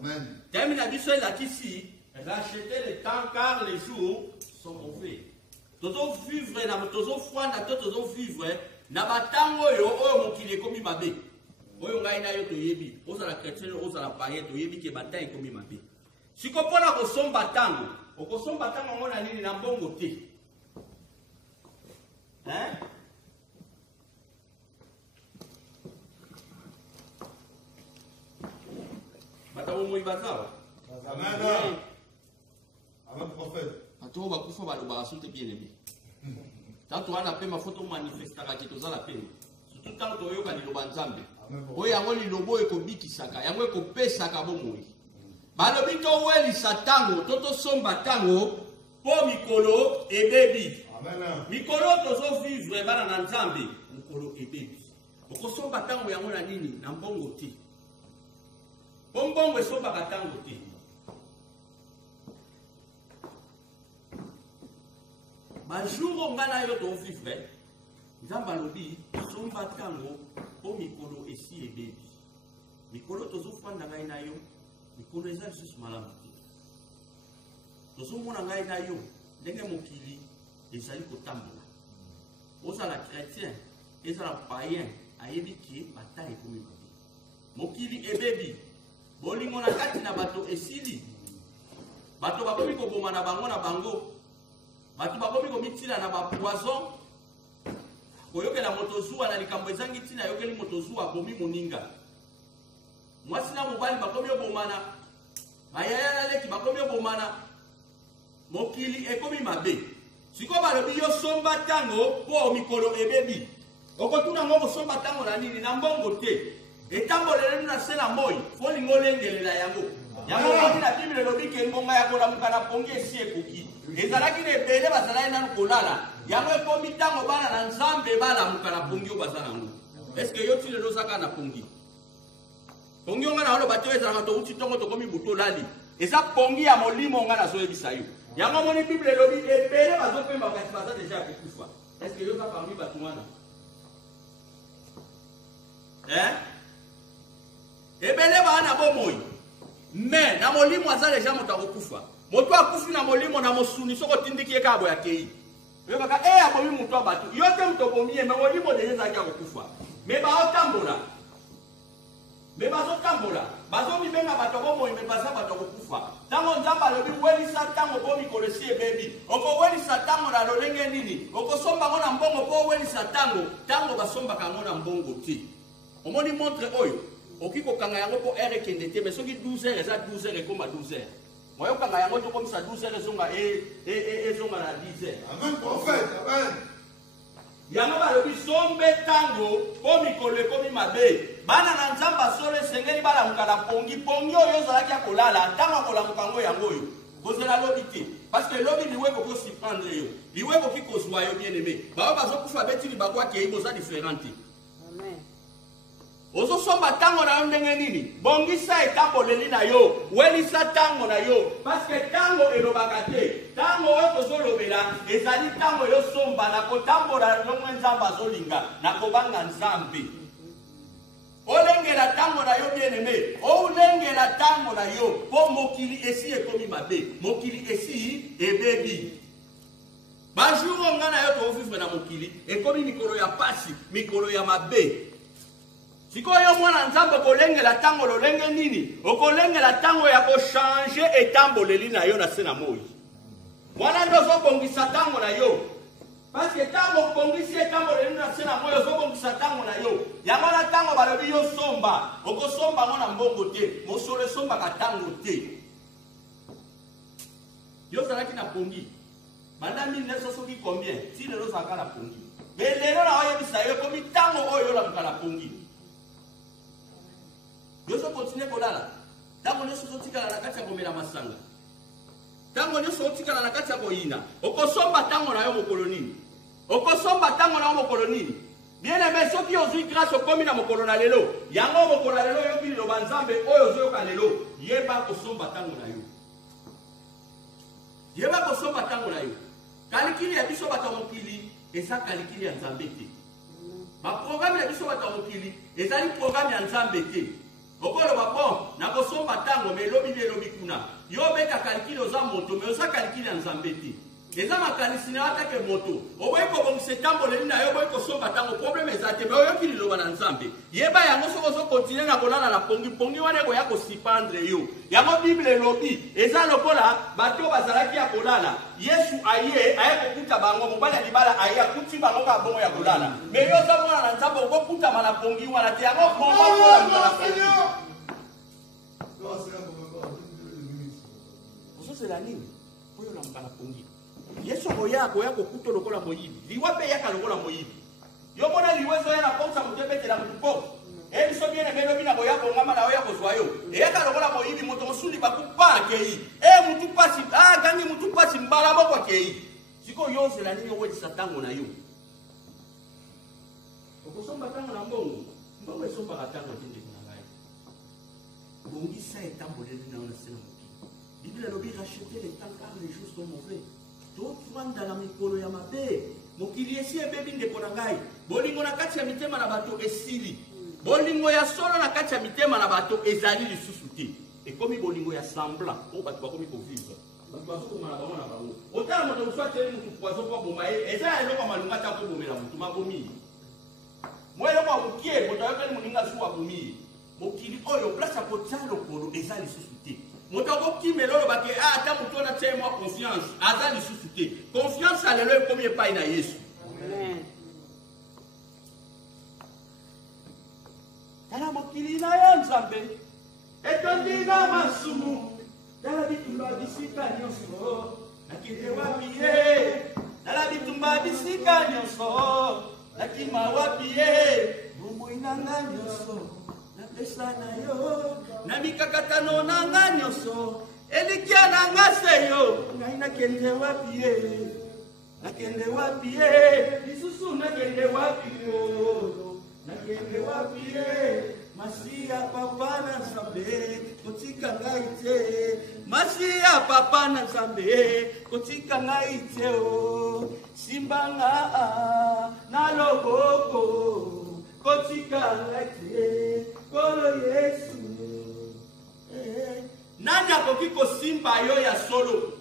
Amen. Termine abisso là ici, rachetez le temps car les jours sont mauvais. Tozo vivre na tozo foi na tozo vivre na batango yo oyo mokili ekomi mabe. Oyo ngai na yo toyebi, ozala chrétien ozala païen toyebi ke batango ekomi mabe. Siko pona kosomba tango, okosomba tango ngona nini na mbongo te. Hein? Batawo moi bazawa. Amen. Amen prophète. Ato bakufa baloba asute bien aimé. Tanto wana pe mafoto manifestaka ki tozala pe. Surtout tant toyoka liloba nzambe. Oyo yango lilobo ekobikisaka, yango ekopesaka bomoi. Balobi towelisa tango, totosomba tango po mikolo ebebi. Amen. Mikolo tozo vivre bana na nzambe, mikolo ebebi. Okosomba tango yango na nini? Na mbongo te. Bongo esomba tango te. Bajour ngana yo to vivre. Nzamba lobi somba tango po mikolo esi ebebi. Mikolo tozo fanda ngai na yo. Mikolo eza lisusu malamu te. Tozo mona ngai na yo ndenge mokili ezali kotambola. Ozala chrétien, ezala païen, ayebi ki bataille ekomi mabe. Mokili ebebi. Bolingo na kati na bato esili. Bato bakomi koboma na bango na bango. Bato bakomi komitila na ba poison. Koyokela moto zuwa na likambo ezangi tina yokeli moto zuwa bomi moninga. Mwasi na mobali bakomi obomana. Bayaya na leki bakomi obomana. Mokili ekomi mabe. Siko balobi yo somba tango po mikolo ebebi. Okotuna ngo somba tango na nini na mbongo te. Etambo lelo na sena moi, foli ngolengelela yango. Yango kati na Bible lobi ke ngonga ya kola mukana pongi esi ekoki. Ezalaki ne bele bazalaki nanu kolala. Yango ekomi tango bana na nzambe bala mukana pongi obazana ngo. Est-ce que yo tile lozaka na pongi? Pongi onga na holo batyo ezalaka to uti tongo to komi buto lali. Eza pongi ya molimo onga na soye bisayo. Yango moni Bible lobi ebele bazopemba kati baza deja kufa. Est-ce que yo za parmi batungana? Ebele bana bomoi. Mais na molimo aza deja moto akokufa. Moto akufi na molimo na mosuni soko tindiki ekabo ya kei. Yo kaka abomi moto abatu. Yo te moto bomiye mais molimo deja za akokufa. Mais ba otambola. Mais bazo tambola. Bazo mibenga bato bomoi mais baza bato akokufa. Tango nzamba lobi welisa tango bomi kolesi ebebi. Oko welisa tango na lolenge nini? Oko somba ngona mbongo po welisa tango basomba kangona mbongo ti. Omoni montre oyo. Okiko kanga yango po ere kende te mais soki 12 heures eza 12 heures ekoma 12 heures. Moyo kanga yango to comme ça 12 heures ezonga ezonga na 10 heures. Amen prophète. Amen. Yango balobi sombe tango po mikolo ekomi mabe. Bana na nzamba solo sengeli bala mukala pongi oyo ozalaki akolala tango akolamuka ngo yango oyo. Kozela lobi te parce que lobi liwe ko surprendre yo. Liwe ko kikozwa yo bien aimé. Ba bazokufa betili bakwa ke iboza différente. Ozo somba tango na ndenge nini? Bongisa etambo leli na yo, welisa tango na yo parce que tango elobaka te. Tango ozo lobela ezali tango yo somba na kotambola longwe nzamba zolinga na kobanga nzambe. Olengela tango na yo bien aimé, olengela tango na yo po mokili esi ekomi mabe, mokili esi ebebi. Bajour ngana yo to vivre na mokili, ekomi mikolo ya pasi, mikolo ya mabe. Siko yo mwana nzambe kolengela tango lolenge nini? Okolengela tango ya ko changer etambo leli na yo na sena moi. Mwana ndozo bongisa tango na yo. Parce que tango bongisi etambo leli na sena moi ozo bongisa tango na yo. Yango na tango balobi yo somba. Okosomba ngona mbongo te. Mosolo somba ka tango te. Yo salaki na pongi. Banda 1900 combien? Si lelo saka na pongi. Mais lelo na oyo bisa yo komi tango oyo la mukala pongi. Yo so continue kolala. Tango nyo so tikala na kati ya komela masanga. Tango nyo so tikala na kati ya koyina. Okosomba tango na yo mokolo nini? Okosomba tango na yo mokolo nini? Bien aimé soki ozui grâce okomi na mokolo na lelo. Yango mokolo na lelo yo bili lo banzambe oyo zo yoka lelo. Yeba kosomba tango na yo. Yeba kosomba tango na yo. Kalikili ya biso bata mokili eza kalikili ya nzambe te. Ba programme ya biso bata mokili ezali programme ya nzambe te. Okolo bapon na kosomba tango ntango me elobi belobi kuna yo beka calcule oza moto me oza calcule ya nzambe te eza makanisi na atake moto oboyi kobongisa etamboleli na yo oboyi kosomba ntango probleme eza te me oyoki liloba na nzambe yeba yango soki ozokontinue na kolala na pongi wana ekoya kosipandre yo yango bible elobi eza lokola bato bazalaki ya kolala yesu aye kokuta bango mobali ya libala aye akuti bango ka bongo ya kolala me yo oza mwana na nzambe okokutama na pongi wana te yango ozozela nini oyo na pongi yesu akoya kokuta lokola moyibi liwa mpe yaka lokola moyibi yo mona liwa ezoya na kosa moto ebetela motu kofi ebiso biene belobi na boya bongama na oya kozwa yo eyaka lokola moyibi moto mosundi bakupa akei mutu pasi gangi mutu pasi mbala moko akei sikoyo yo ozela nini owetisa ntango na yo okosomba ntango na mbongo esombaka ntango te ndeko na ngai bongisa etamboleli na yo na se na mokili bible elobi rachete le temps car les jours sont mauvais tofanda na mikolo ya mabe mokili esi ebebi ndeko na ngai bolingo na kati ya mitema na bato esili bolingo ya solo na kati ya mitema na bato ezali lisusu te ekomi bolingo ya semblant oyo bato bakomi kovivre bato bazokoma na bango na bango otala moto mosu ateli motu poiso po aboma ye eza ya eloko malunga te akobomela motu mabomi mo eloko akokie moto ayokeli moninga su abomi mokili oyo place ya kotia lokolo eza lisusu te moto akokimela oyo bake ata moto oyo natia ye mwa confiance aza lisusu te confiance alelo ekomi epai na yesu tala mokili na yo nzambe etondi na masumu tala bitumba bisika nyonso nakende wapi ye tala bitumba bisika nyonso nakima wapi ye bomoi na nga nyonso napesa na yo na mikakatano na nga nyonso elikia na nga se yo ngai nakende wapi ye lisusu nakende wapi yo nakende wapi ye masiya papa na nzambe kotika ngai te masiya papa na nzambe kotika ngai te o simbanga na loboko kotika ngai te kolo yesu nani akoki kosimba yo ya solo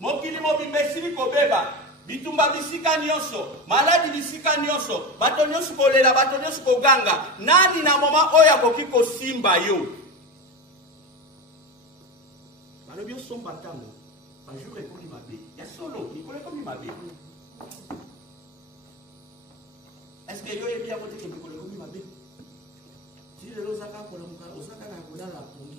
mokili mobimba esili kobeba bitumba bisika nyonso maladi bisika nyonso bato nyonso kolela bato nyonso koganga nani na moma oyo akoki kosimba yo balobi osomba ntango bajour ekomi mabe ya solo mikolo ekomi mabe eske yo yebi yango teke mikolo ekomi mabe ti lelo ozaka na kolala pongi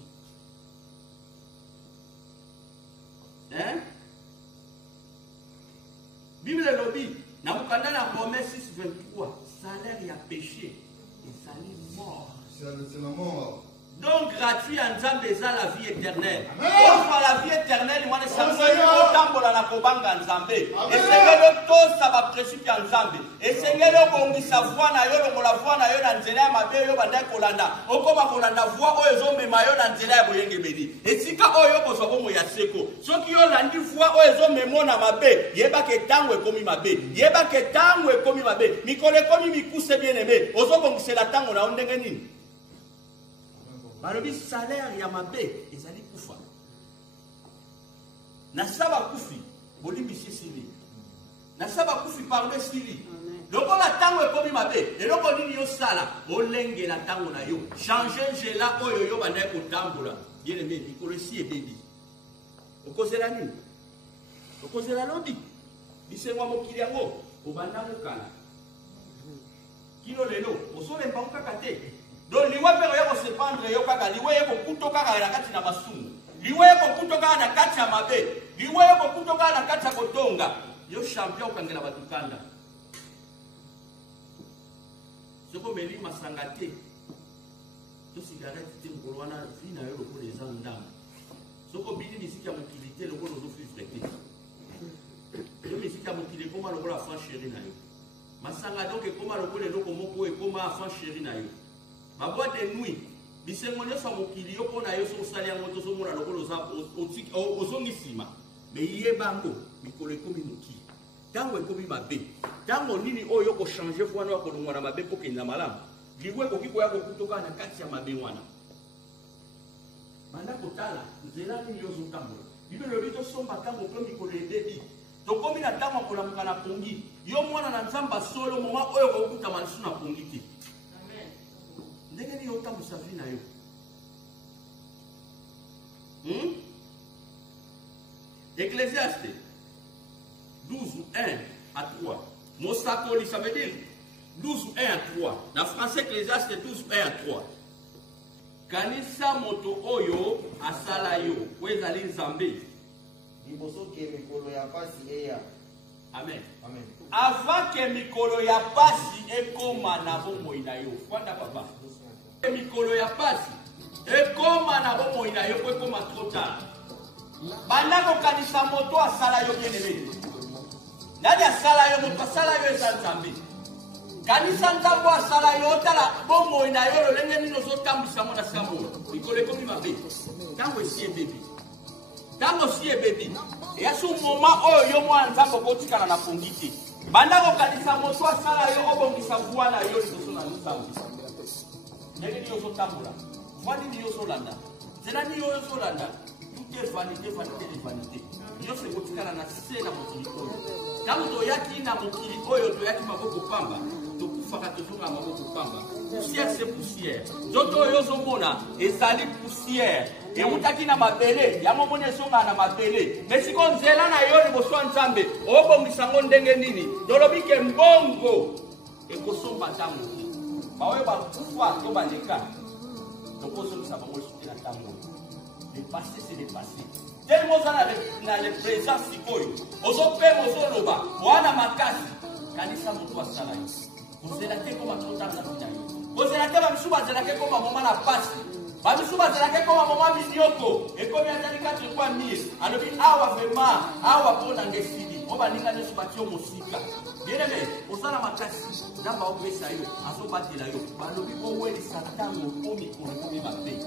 Bible lobi na mukanda na Romains 6:23 salaire ya péché ezali mort. C'est la mort. Donc gratuit en Nzambe eza la vie éternelle. Ofa la vie éternelle mwana sangoli otambola na kobanga Nzambe. Esengeli tosa ba principe ya Nzambe. Esengeli obongisa voix na yo longola voix na yo na nzela ya mabe yo banda kolanda. Okoma kolanda voix oyo ezomema yo na nzela ya boyengebeli. Esika oyo kozwa bomo ya seko. Soki yo landi voix oyo ezomema na mabe, yeba ke tango ekomi mabe. Yeba ke tango ekomi mabe. Mikolo ekomi mikuse bien aimé. Ozobongisela tango na ondenge nini? Balobi salaire ya mabe ezali kufa. Na saba kufi bolimbi sisili. Na saba kufi parle sili. Lokola tango ekomi mabe, eloko nini yo sala, olengela tango na yo. Changer njela oyo yo banda kotambola. Bien aimé, mikolo si ebebi. Okozela nini? Okozela lobi. Bisengo mokili yango obanda mokala. Kilo lelo, osolemba kaka te. Donc liwe pe oya ko se pendre yo kaka liwe ko kuto kaka na kati na masumu liwe ko kuto kaka na kati ya mabe liwe ko kuto kaka na kati ya kotonga yo champion kangela batukanda soko meli masanga te to cigarette te ngolo wana vina yo ko les andam soko bini misika mokilité lokolo zo frité yo misika mokilité koma lokolo afan chéri na yo masanga donc koma lokolo loko moko e koma afan chéri na yo ma boîte de nuit bisengo nyonso mokili yo pona yo so sali yango to so mona lokolo za ozongisima me yebango mikolo ekomi mokili tango ekomi mabe tango nini oyo ko changer fwana ko longwa mabe ko kenda malamu liwe ko kiko ya ko kutoka na kati ya mabe wana banda ko tala nzela nini ozotambola bible elobi tosomba ntango mpe mikolo ebebi tokomi na ntango ya kolamuka na pongi yo mwana na nzambe asolo moma oyo kokutama lisu na pongi te ndenge nini otambwisa vi na yo Ecclésiaste 12, 1 à 3. Mosakoli, ça veut dire 12, 1 à 3. Dans le français, Ecclésiaste 12, 1 à 3. Kanisa moto oyo asala yo wezali nzambe liboso ke mikolo ya pasi eya. Amen. Amen. Avant que mikolo ya pasi ekoma na bomoi na yo. Kwanda papa. Mikolo ya pasi ekoma na bomoi na yo po ekoma trop tard. Bandako kanisa moto asala yo bien-aimé. Nani asala yo moto asala yo eza nzambe. Kanisa nzambo asala yo tala bomoi na yo lolenge nino zotambwisa mo na sambo. Mikolo ekomi mabe. Tango esi ebebi. Tango si ebebi. Ya su moma oyo yo mwana nzambo kotikana na pongi te. Bandako kanisa moto asala yo obongisa voix na yo liboso na nzambe. Ndenge nini ozotambola. Voix nini ozolanda. Nzela nini ozolanda. Vanité, vanité, vanité. Yo se kotikana na se na mokili oyo. Tango toyaki na mokili oyo toyaki maboko pamba, tokufaka tozonga maboko pamba. Poussière c'est poussière. Zoto oyo zomona ezali poussière. Eutaki na mabele, yango mona ezonga na mabele. Mais siko nzela na yo liboso ya Nzambe, obongisa ngo ndenge nini? Tolobi ke mbongo ekosomba ntango. Baoyo bakufa to baleka. Tokozongisa bango soki na ntango. Le passé, c'est le passé. Tellement ça dans le présent, c'est quoi? Ozo pemo, ozo loba, wana makasi. Kanisa moto asala yo. Kozela te koma tota na vida yo. Kozela te ba misuba zela ke koma mama na pasi. Ba misuba zela ke koma mama minyoko. E komi atali 4.000. Alobi awa vraiment, awa pona ngesidi. Oba ninga ne subatio mosika. Bien aimé, osala makasi. Namba opesa yo, azo batela yo. Ba lobi ko weli satango komi komi mabe.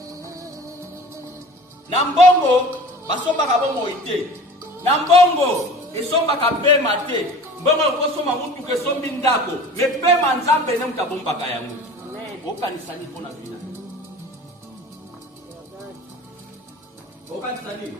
Nambongo basombaka bomoi te. Nambongo esombaka pema te. Mbongo okosomba mutuka esombi ndako. Me pema Nzambe ne mutabombaka yango. Okanisani mpona vina. Okanisani.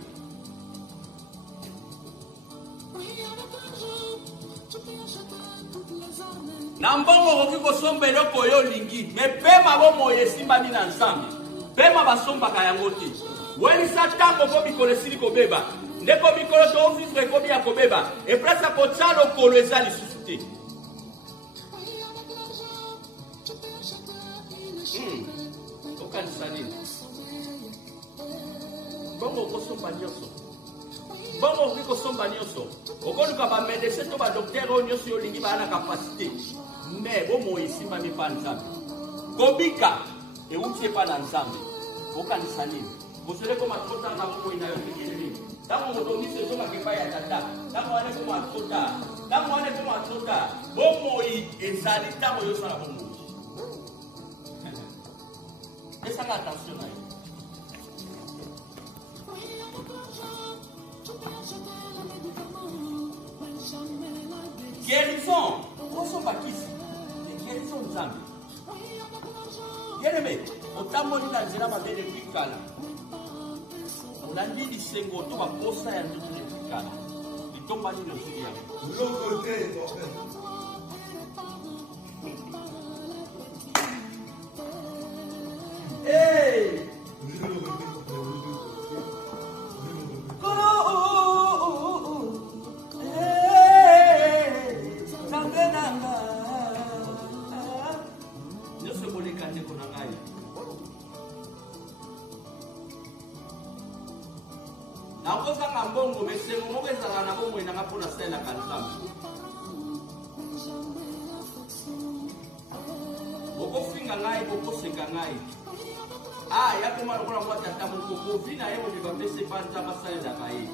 Nambongo okoki kosomba eloko oyo olingi. Me pema bomoi esimbami na Nzambe. Pema basombaka yango te. Welisa tango po mikolo esili kobeba. Ndeko mikolo to vivre ekomi ya kobeba. E place kotia lokolo eza lisusu te. Okanisa nini? Bongo okosomba nyonso. Bongo okoki kosomba nyonso. Okoluka bamedecin to badoktere oyo nyonso yo olingi baya na kapasite. Me bomoi esimbami mpa Nzambe. Kobika euti epa na Nzambe. Okanisa nini? Bosele koma tota na bomoi na yo tekeli. Tango moto miso zonga kepa ya tata. Tango wane koma tota. Tango wane koma tota. Bomoi ezali tango yo sala bomoi. Esanga attention na yo. Guérison. Koso bakisi. Guérison Nzambe. Bien-aimé, otamoli na nzela mabe depuis kala. Olandi lisengo to baposa ya nzoto depuis kala. Litombani no siya. L'autre côté, Hey! Nakozanga mbongo mesengo moko ezala na bomoi nanga mpona salelaka Nzambe. Bokofinga ngai, bokoseka ngai. Yakoma lokola mwa tata moko kovi na ye mobimba mpe sepa Nzambe asalelaka ye.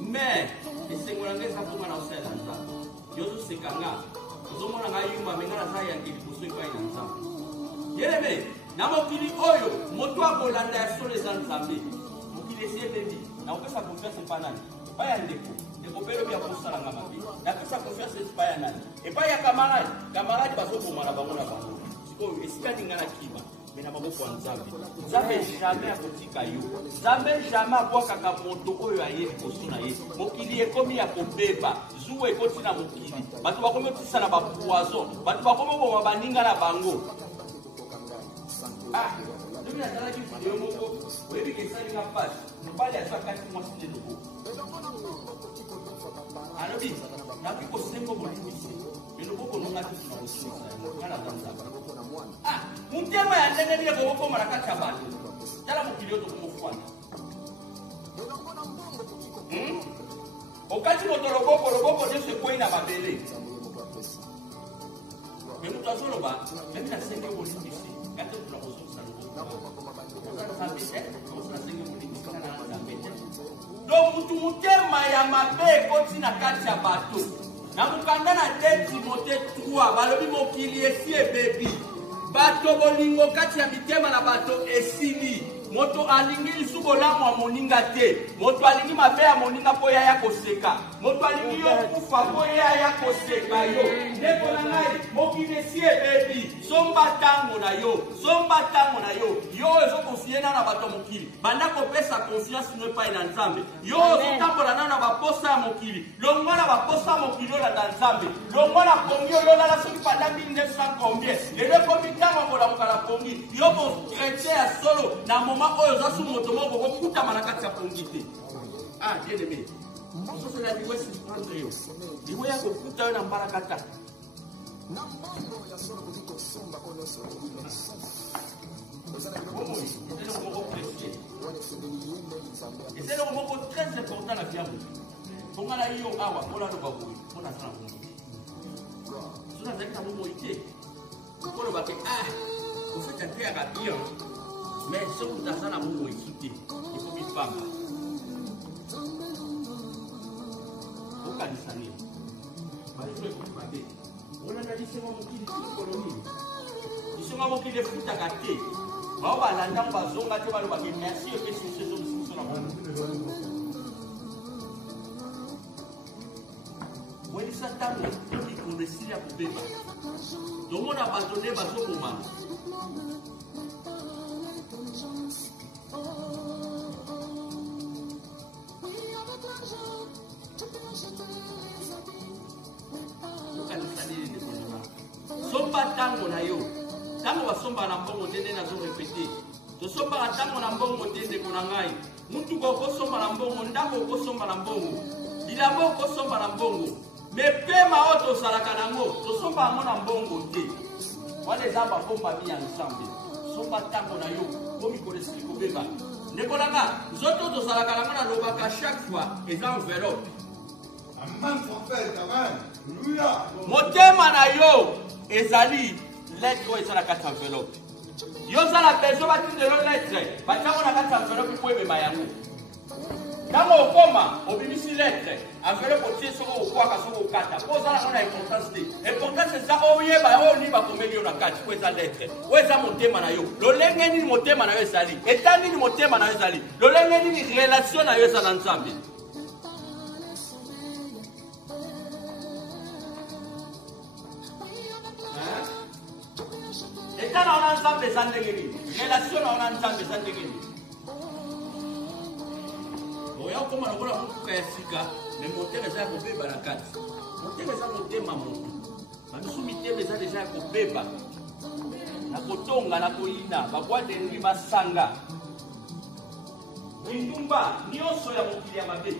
Mais esengo na ngai eza mponga na kosalela Nzambe. Yo ozoseka nga, ozomona ngai yumba me nga naza yangi liboso epai na Nzambe. Bien-aimé, na mokili oyo moto akolanda ya solo eza Nzambe. Mokili esi ebebi. Na opesa confiance epa nani? Epai ya ndeko. Ndeko mpe elobi akosalanga mabe. Napesa confiance epai ya nani? Epai ya kamaradi. Kamaradi bazoboma na bango na bango. Sikoyo esika ninga na kima. mais na maboko ya Nzambe. Nzambe jamais akotika yo. Nzambe jamais abwakaka moto oyo aye liboso na ye. Mokili ekomi ya kobeba, zuwa ekoti na mokili. Bato bakomi otisa na bapoison, bato bakomi oboma baninga na bango. Ah, ndoki nazalaki video moko, oyebi kesalinga pasi, mobali azwa kati mwasi nde loboko. Alobi, nakoki kosengo bolimbisi, me loboko nongaki tuna kosilisa yango, ngana za Nzambe. Ah, mutema ya ndenge nini kokoma na kati ya bato. Tala mokili oyo tokomofwana. Okati moto loboko nde sekwei na mabele. Me moto azoloba, memi nasengi bolimbisi, kati tuna kosilisa loboko. Donc mutu mutema ya mabe ekoti na kati ya bato. Na mukanda na 2 Timothée 3 balobi mokili esi ebebi. Bato bolingo kati ya mitema na bato esili. Moto alingi lisubo lamu wa moninga te. Moto alingi mabe ya moninga po ya koseka. Moto alingi yo kufa po ya koseka yo. Ndeko na ngai mokili esi ebebi. Somba tango na yo. Somba tango na yo. Yo ezo konfiena na bato mokili. Banda kopesa confiance no pa ina Nzambe. Yo ezo tambola na baposa ya mokili. Longona baposa mokili na Nzambe. Longona pongi yo la soki panda 1900 combien. Lele komitama kola mukala pongi. Yo bo chrétien ya solo na moma oyo za su moto moko kokutama na kati ya pongi te. Ah, bien aimé. Sasa la diwe si prendre yo. Diwe ya kokuta yo na mbarakata. Et c'est le moment très important à la vie. Pour la yo awa, pour la roba boui, pour la sana boui. Sur la zèque na boui ite. Pour le baké, ah, vous faites un peu à bien. Mais si vous avez sana boui ite, il faut vite pas. Pour qu'à l'issani. Mais il faut pas baké. On a dit c'est mon qui dit colonie. Ils sont mon qui les fout à gâter. On va la dame va zonga te va le baké. Merci et que c'est ce que sur la boui. When it's a time when you can receive a baby, the one about the neighbor so woman. Somba tango na yo, tango wa somba na mbongo tende na zo répéter. To somba tango na mbongo tende konangai. Muntu ko somba na mbongo, ndako ko somba na mbongo. Bilamo ko somba na mbongo. Mais pema oto salaka nango, to somba mona mbongo te. Wale zamba bomba mi ensemble. Somba tango na yo, komi kolesi ko beba. Nekolanga, zoto to salaka nango na lobaka chaque fois et enveloppe. Amen prophète, amen. Alléluia. Motema na yo ezali lettre o ezala kati enveloppe. Yo zala besoin ba tinde lo lettre, ba tango na kati enveloppe ko ebema yango. Tango okoma, obimisi lettre, enveloppe otie soko okwaka soko okata. Poza na kona importance te. Importance za oyeba o ni ba komeli yo na kati ko eza lettre. O eza motema na yo. Lolenge ni motema na yo ezali. Etani ni motema na yo ezali. Lolenge ni relation na yo ezala na Nzambe. Etana ona Nzambe za ndenge nini? Relation na ona Nzambe za ndenge nini? Oya koma na kola mutu ka sika, mais motema za ko beba na kati. Motema za motema mutu. Bamisu mitema za deja ko beba. Na kotonga na koina, bakwande ndi basanga. Ndumba nyonso ya mokili ya mabe.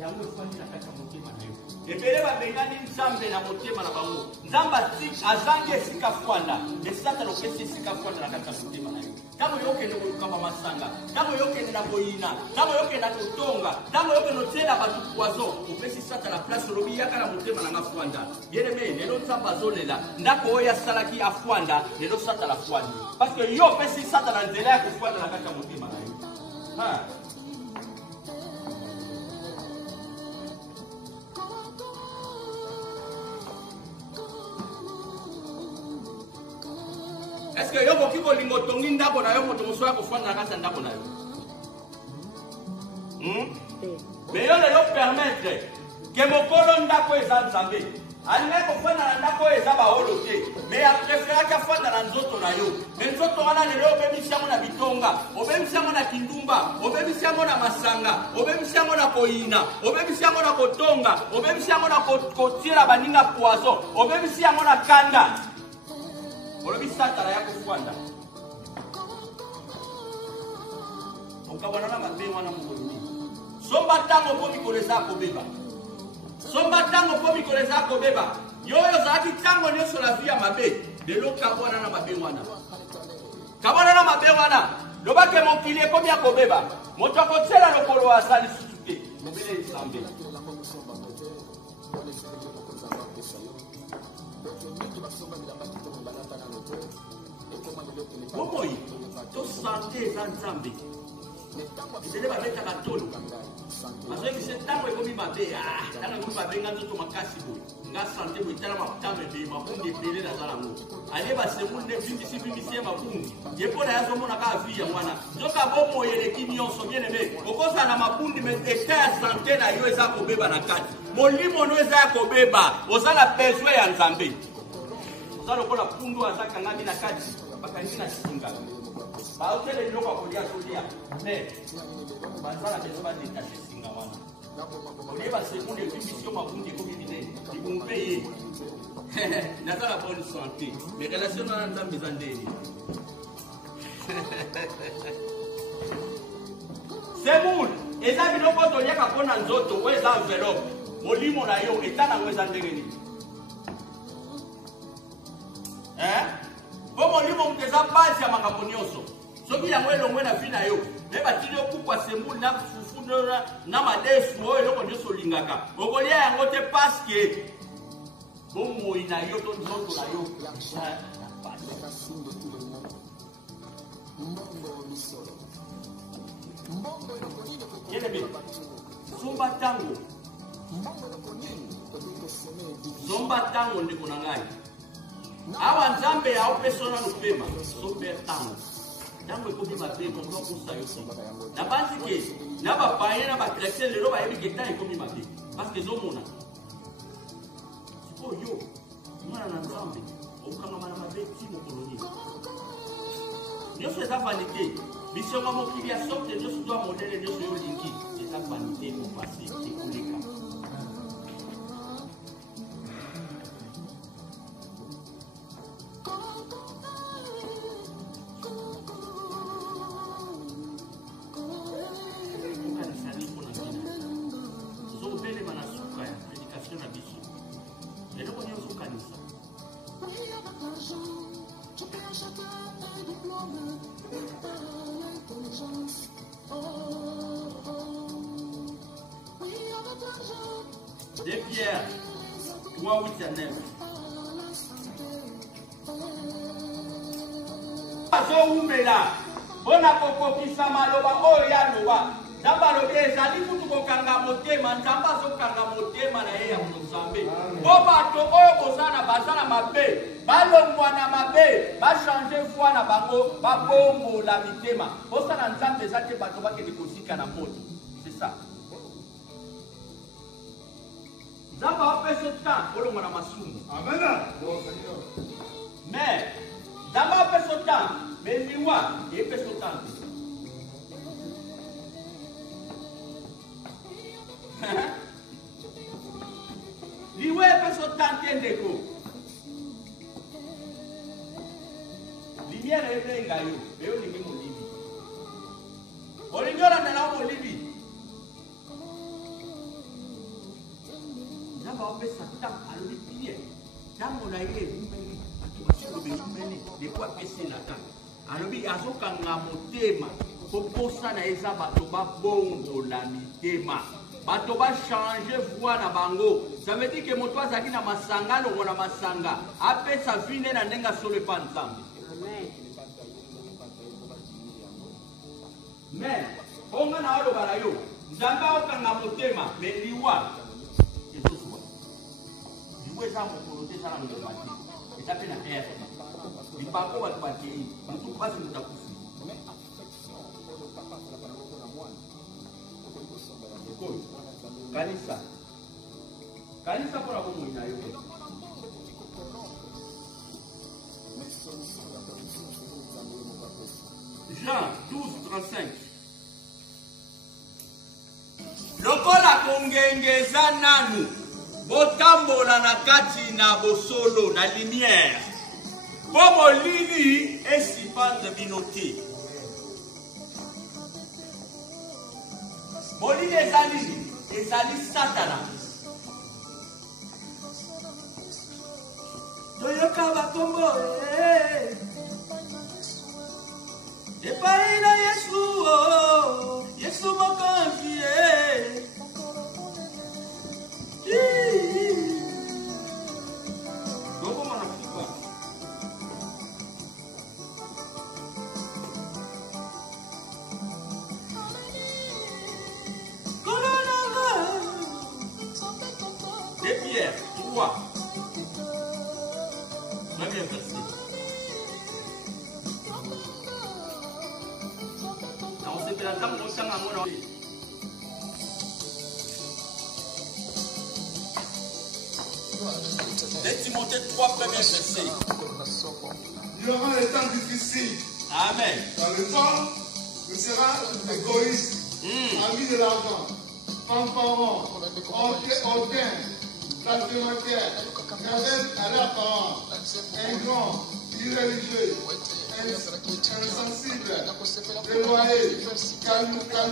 Yango efandi na kati ya motema na yo. Ebele babengani Nzambe na motema na bango. Nzamba azangi esika fwanda. Esata lokesi esika fwanda na kati ya motema na yo. Tango yokende kokamba masanga, tango yokende na boyina, tango yokende na kotonga, tango yokende otela batu poison, opesi sata la place lobi yaka na motema na fwanda. Yene me lelo Nzamba zolela, ndako oya salaki afwanda, lelo sata la fwanda. Parce que yo pesi sata na nzela ya kofwanda na kati ya motema na yo. Ha. Est-ce que yo boki bolingo tongi ndako na yo moto mosoya kofanda na kati ya ndako na yo? Mais yo lelo permettre que mokolo ndako eza Nzambe. alingai kofanda na ndako oyo eza baolo te me apreféraki afanda na nzoto na yo me nzoto wana lelo obebisi yango na bitonga obebisi yango na kindumba obebisi yango na masanga obebisi yango na koyina obebisi yango na kotonga obebisi yango na kotiela baninga poison obebisi yango na kanda olobi satana ya kofanda okabwana na mabe wana mokolo somba ntango mpo mikolo eza kobeba somba ntango mpo mikolo eza kobeba yo oyo ozalaki ntango nyonso na vi ya mabe lelo kabwana na mabe wana kabwana na mabe wana lobake mokili ekomi ya kobeba moto akotiela lokolo aza lisusu te mobele nzambe bomoi to sante eza nzambe ezele babetaka tolo bazoyebisa ntango ekomi mabe ntango ekomi mabe nga nzoto makasi boye nga sante boye tala matama ebele mabundi ebele naza nango alie basemuli nde bimbisi ye mabundi ye mpo na ye azomonaka avi ya mwana nzoka bomoi eleki nyonso bien eme okozala na mabundi me eta ya sante na yo eza kobeba na kati molimo no eza ya kobeba oza na besoin ya nzambe oza lokola pundu azakangami na kati bakangi na singa baotele biloko akolia kolia me bazala beso badetache singa wana olie basemunde ebimbisi yo mabundi ekomi minene libumu mpe ye naza na bonne santé me relation na nzambe eza ndeni semule eza biloko toliaka mpo na nzoto oyo eza enveloppe molimo na yo eta nango eza ndenge nini mpo molimo moto eza base ya makambo nyonso soki yango elongwe na vi na yo nde batili okukwa sembuli na fufu na madesu oyo eloko nyonso olingaka okolia yango te paske bomoi na yo to nzoto na yo yelebe zomba tango ndeko na ngai awa nzambe aopesona lopema soper tango ntango ekomi mabe moto akosa yo si na banzi ke na bapaye na bakretien lelo bayebi ke ntango ekomi mabe parceke ezomona sikoyo mwana na nzambe okangama na mabe ti mokolo nini nyonso eza vanité bisonga mokili ya sorte nyonso to ya modele nyonso yo olingi eza vanité kopase ekoleka De Pierre 3:8-9. Azowumela mpona kokokisa maloba oyo ya loba nzambe alobi ezali kutu kokanga motema nzambe azokanga motema na ye ya nzambe mpo bato oyo kozala baza na mabe balongwa na mabe bachange foi na bango babombola mitema mposala nzambe eza te bato bakende kozika na moto c'est ça nzambe apesa temps olongwa na masumu mais nzambe apesa temps mais liwa epesa temps liwa epesa temps te ndeko lumière ebenga yo eyo olingi molibi olingi olandela o molibi nzambe apesa temps alobi pie ntango na ye ebumeli bato basoloba ebumeli leko apesela temps alobi azokanga motema po posa na eza bato babongola mitema bato bachange voi na bango ça veut dire que moto azalaki na masanga alongo na masanga apesa vi nde na ndenge asolo epa nzambe mais onga na oloba na yo nzambe aokanga motema me liwa ezozwa liwa eza mokolo te eza na motema te eza mpe na air lipako bato bakei motu pasi moto akufi kanisa mpona bomoi na yo Jean 12, 35. Lokola kongengeza nanu, botambola na kati na bosolo na lumière. Como lili esipande binote. Molili ezali Satana. Toyoka bakombo epai na Yesu, Yesu mokonzi Pierre 3. Premier verset. On s'est fait la dame au sang à mon nom. Timothée 3, premier verset. Il y aura des temps difficiles. Amen. Dans le temps, tu seras égoïste, ami de l'argent, fanfaron, orgueil, blasphémateur, fidèle à leurs parents, ingrat, irréligieux, insensible, déloyé, calomniateur,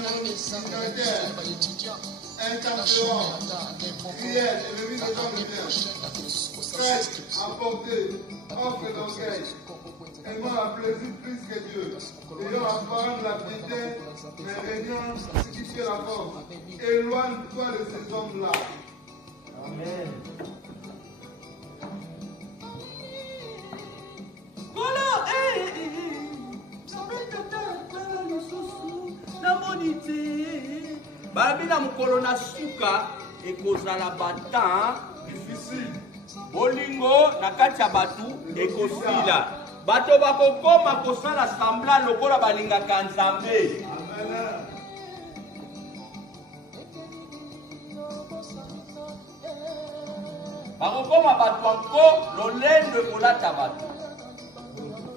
intempérant, criel, ennemi des hommes de bien, prêt à porter, offre d'orgueil, aimant la plaisir plus que Dieu, ayant apparent de la piété, mais régnant ce qui fait la force. Éloigne-toi de ces hommes-là. Amen. Babina mukolo na suka ekozala batan Difficile. bolingo na kati ya batu ekosila bato bakokoma kosala sambla lokola balingaka Nzambe. Amen. Bakokoma bato anko lolendo ekolata bato.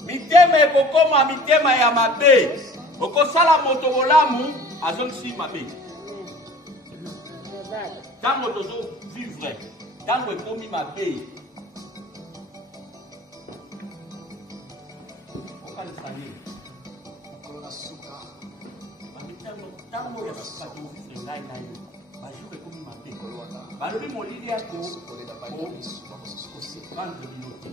Mitema ekokoma mitema ya mabe. Okosala moto bolamu azongisi mabe. Tango tozo vivre, tango ekomi mabe. Okanisa nini? Tango ya suka tovivre ngai na yo. Bajour ekomi mabe. Balobi molili yako vendre binote.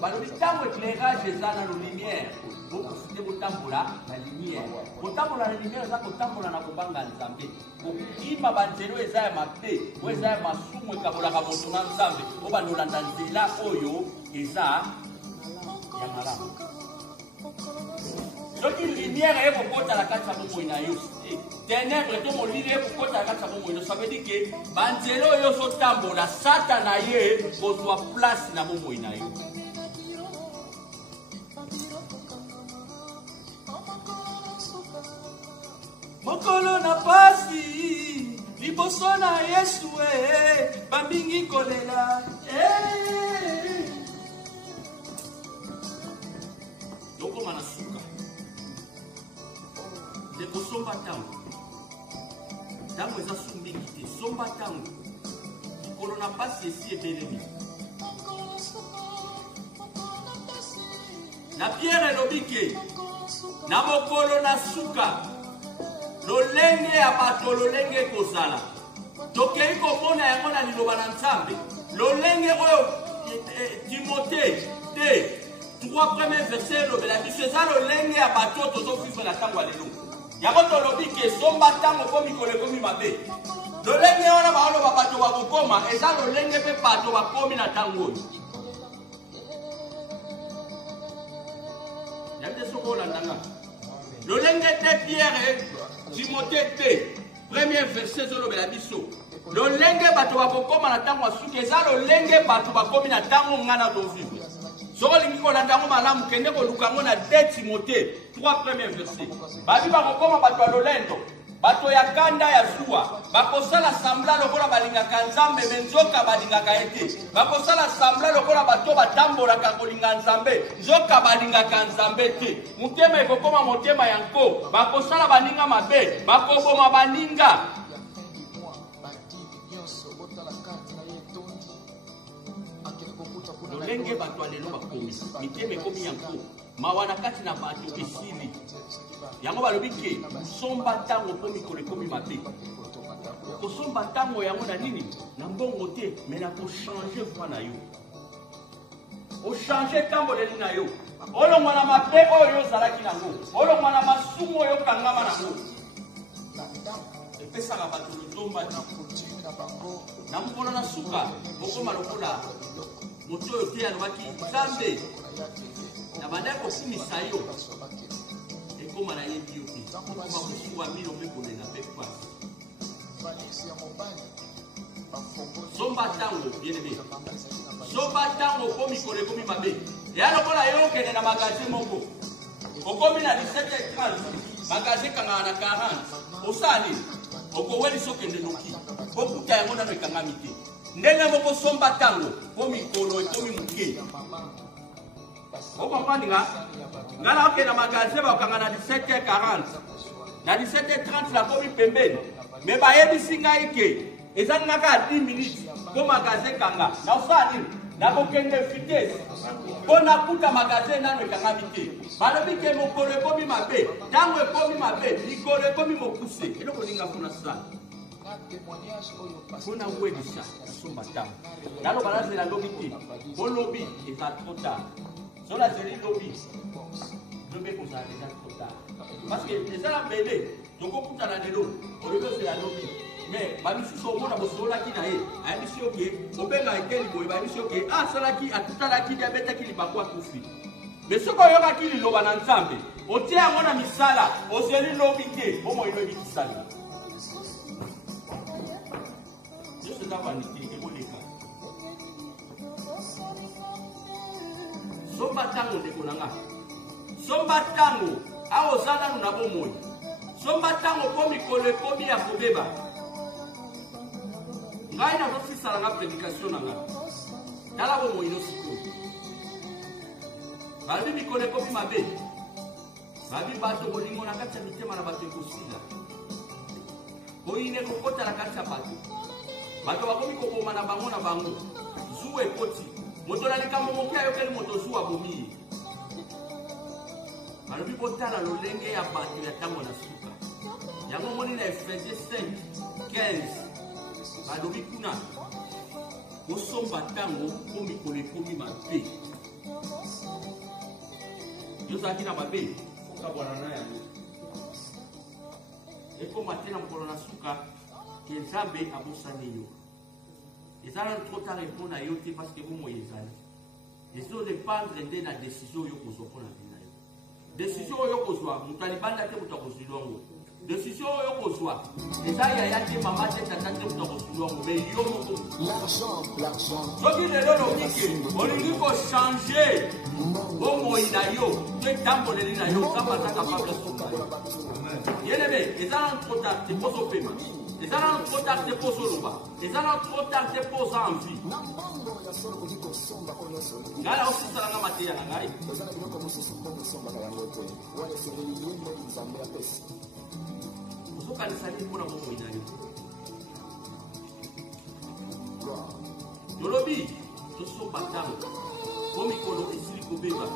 Balobi tango éclairage eza na lumière. Bokosite botambola na lumière. Botambola na lumière eza kotambola na kobanga Nzambe. Kokima banzelo eza ya mabe, o eza ya masumu ekabolaka moto na Nzambe. O bandolanda nzela oyo eza ya malamu. Soki lumière ekokota na kati ya bomoi na yo, ténèbre to molili ekokota na kati ya bomoi na yo, ça veut dire que banzelo oyo ozotambola Satana ye kozwa place na bomoi na yo. Mokolo na pasi liboso na Yesu bambingi kolela yokoma na suka ekosomba ntango ntango eza sumbingi te somba ntango likolo na pasi esi ebelemi na Pierre elobi ke na mokolo na suka lolenge ya bato lolenge ekozala tokei komona yango na liloba na Nzambe lolenge oyo Timothée 3 premier verset elobela biso eza lolenge ya bato tozovivre na ntango ya lelo yango tolobi ke somba ntango po mikolo ekomi mabe lolenge wana baoloba bato bakokoma eza lolenge mpe bato bakomi na ntango oyo yande soko olandanga lolenge te Pierre Timothée 2 premier verset ezolobela biso lolenge bato bakokoma na ntango ya suki eza lolenge bato bakomi na ntango ngana tovivre soko olingi kolanda yango malamu kende koluka yango na 2 Timothée 3 premier verset babi bakokoma bato ya lolendo bato ya kanda ya zuwa bakosala sambla lokola balingaka nzambe me nzoka balingaka ete bakosala sambla lokola bato batambolaka kolinga nzambe nzoka balingaka nzambe te motema ekokoma motema ya nko bakosala baninga mabe bakoboma baninga lolenge bato alelo bakomi mitema ekomi ya nko mawa na kati na bato esili yango balobi ke somba ntango mpo mikolo ekomi mabe kosomba ntango yango na nini na mbongo te me na kochange voi na yo ochange ntango leli na yo olongwa na mabe oyo ozalaki nango olongwa na masumu oyo okangama nango epesaka bato lotomba na mokolo na suka okoma lokola moto oyo te alobaki nzambe na bandaki kokumisa yo ekoma na yebi yo te okoma kosuwa mino mpe kolela mpe pasi somba ntango bien-aimé somba ntango po mikolo ekomi mabe eya lokola yo okende na magasin moko okomi na 17h30 magasin ekangaka na 40 osala nini okowelisa okende noki okuta yango nano ekangami te ndenge moko somba ntango po mikolo ekomi moke okomprendre nga nga na okende na magasin bakokanga na 17h40 na 17h30 nakomi pembeni me bayebisi ngai ke ezali ngaka 10 minutes po magasin ekanga na osala nini nakokende vitese mpo nakuta magasin nano ekangami te balobi ke mokolo ekomi mabe ntango ekomi mabe likolo ekomi mokuse eloko ninga mpona sala mpona welisa nasomba ntango naloba nazela lobi te po lobi eza trop tard so nazeli lobi lobi ekozala eza trop tard parce que eza na mbele tokokutana lelo olobi ozela lobi mais bamisusu omona bosololaki na ye ayebisi yo ke obenga ekeli boye bayebisi yo ke asalaki atutalaki nde abetaki libaku akufi mais soki oyokaki liloba na nzambe otie yango na misala ozeli lobi te omoyi lobi kisali nyonso eza vanité ekoleka somba ntango ndeko na nga somba ntango awa oza nanu na bomoi somba ntango mpo mikolo ekomi ya kobeba ngai nazosisala nga prédication na nga tala bomoi no sikoyo balobi mikolo ekomi mabe babi bato bolingo na kati ya mitema na bato ekosila boyine kokota na kati ya bato bato bakomi koboma na bango zuwa ekoti moto na likambo moke ayokeli moto zuwa abomi ye balobi botala lolenge ya bato ya ntango na suka yango moni na Efesie 5:15 balobi kuna kosomba ntango mpo mikolo ekomi mabe yozalaki na mabe okabwana na yango ekoma te na mokolo na suka ke nzambe abosani yo ezala trop tard mpo na yo te parce que bomoi ezali ezodépendre nde na décision oyo kozwa mpo na bina yo décision oyo kozwa moto alibanda te moto akozwilwa ngo décision oyo kozwa eza yaya te mama te tata te moto akozwilwa ngo me yo moko soki lelo lobike olingi kochange bomoi na yo to etamboleli na yo nzambe aza capable soka yo bien-aimé ezala trop tard te kozopema ezala trop tard te kozoloba ezala trop tard te poza envie ngai naosisalanga mateya na ngai ozokanisa nini mpona bomoi na yo tolobi tosomba ntango po mikolo esili kobeba